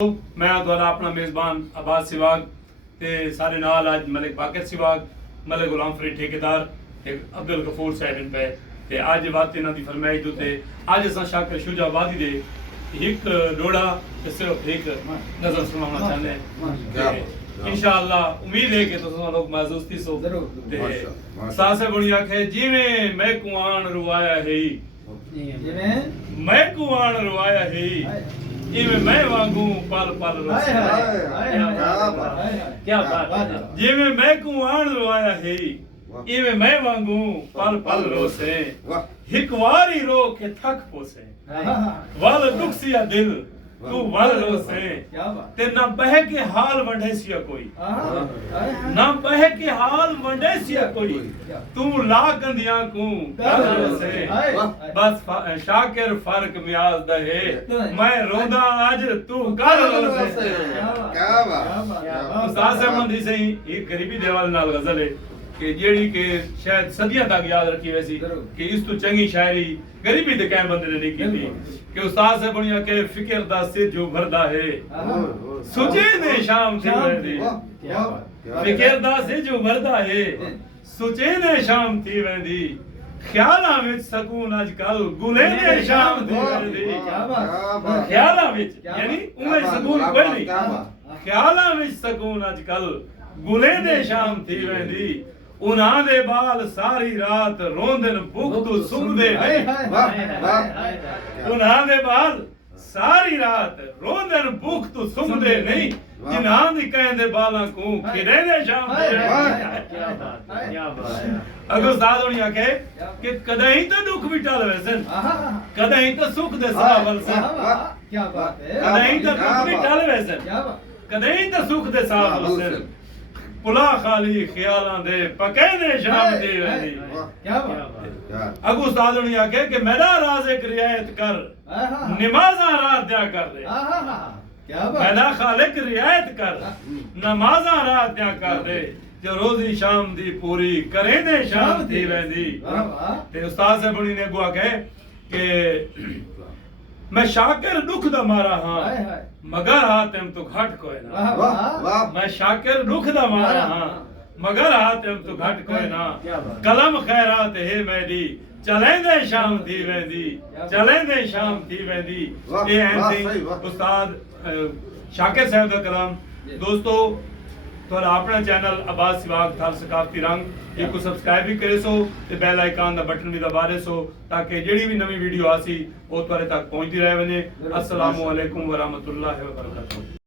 मैं ਤੁਹਾਡਾ ਆਪਣਾ ਮੇਜ਼ਬਾਨ ਅਬਾਸ ਸਿਵਾਗ ਤੇ ਸਾਰੇ ਨਾਲ ਅੱਜ ਮਲਿਕ ਬਾਕਰ ਸਿਵਾਗ ਮਲਿਕ ਗੁਲਾਮ ਫਰੀਦ ਠੇਕੇਦਾਰ ਤੇ ਅਬਦੁਲ ਗਫੂਰ ਸਾਹਿਬ ਪਏ ਤੇ ਅੱਜ ਬਾਤ ਇਹਨਾਂ ਦੀ ਫਰਮਾਇਸ਼ ਉਤੇ ਅੱਜ ਅਸਾਂ ਸ਼ਾਕਰ ਸ਼ੁਜਾਬਾਦੀ ਦੇ ਇੱਕ ਡੋੜਾ ਤੇ ਸਿਰਫ ਇੱਕ ਨਜ਼ਰ ਸੁਣਾਉਣਾ ਚਾਹੁੰਦੇ ਹਾਂ इंशाअल्लाह उम्मीद है कि तुम लोग महसूस थी सो सासे बुनिया के जिवें मैं कुआन रुवाया है मैं कुआन रुवाया है जिवें मैं वांगू पल पल रोसे क्या बात है जिवें मैं कुआन रुवाया है इवें मैं वांगू पल पल रोसे हिक वारी रो के थक पोसे वाल दुख सिया दिल तू वल रोसे ते ना बह के हाल वंडेसिया कोई ना बह के हाल वंडेसिया कोई तू ला गंदियां को कर रोसे बस शाकिर फर्क मियाज दा है मैं रोंदा आज तू कर रोसे क्या बात उस्ताद साहब दी सही एक गरीबी देवाल नाल गजल है कि जेड़ी के शायद सदियां तक याद रखी वैसी कि इस तो चंगी शायरी गरीबी दे कैम बंदे ने नहीं की कि उस्ताद से बनिया के फिक्र दा सिर जो भरदा है सुजे ने शाम थी वेंदी फिक्र दा सिर जो भरदा है सुजे ने शाम थी वेंदी ख्यालां विच सकून अजकल गुले ने शाम थी वेंदी ख्यालां विच यानी उमे सकून कोई नहीं ख्यालां विच सकून अजकल गुले ने शाम थी वेंदी उन्हां दे बाल सारी रात रोंदन भुख तो सुमदे उन्हां दे बाल सारी रात रोंदन भुख तो सुमदे नहीं जिन्हां दी कहंदे बालां को खिड़े ने शाम क्या बात अगर उस्ताद होनी आखे कि कदई तो दुख भी टल वैसन कदई तो सुख दे सावल सन क्या बात है कदई तो दुख भी टल वैसन कदई तो सुख दे सावल सन पुला खाली ख्यालां दे पके ने शाम दे वेंदी क्या बात अगू उस्ताद ने आखे कि मेरा राज एक रियायत कर नमाज़ां रात दिया कर दे क्या बात मेरा खालिक रियायत कर नमाज़ां रात दिया कर दे जो रोजी शाम दी पूरी करे ने शाम थी वेंदी ते उस्ताद से बणी ने अगू आखे कि मैं शाकिर दुख दा मारा हां मगर हाथम तो घट कोई ना मैं शाकिर दुख दा मारा हां मगर हाथम तो घट कोई ना कलम खैरात है मेरी चले दे शाम थी वेंदी चले दे शाम थी वेंदी ये ऐसे उस्ताद शाकिर साहब दा कलाम दोस्तों थोड़ा अपना चैनल अब्बास सिवाग थाल सकाफती रंग एक को सब्सक्राइब भी करे सो ते बेल आइकन दा बटन भी दबा दे सो ताकि जेड़ी भी नवी वीडियो आसी वो तुहाडे तक पहुंचती रहे वने अस्सलामु अलैकुम व रहमतुल्लाहि व बरकातहू।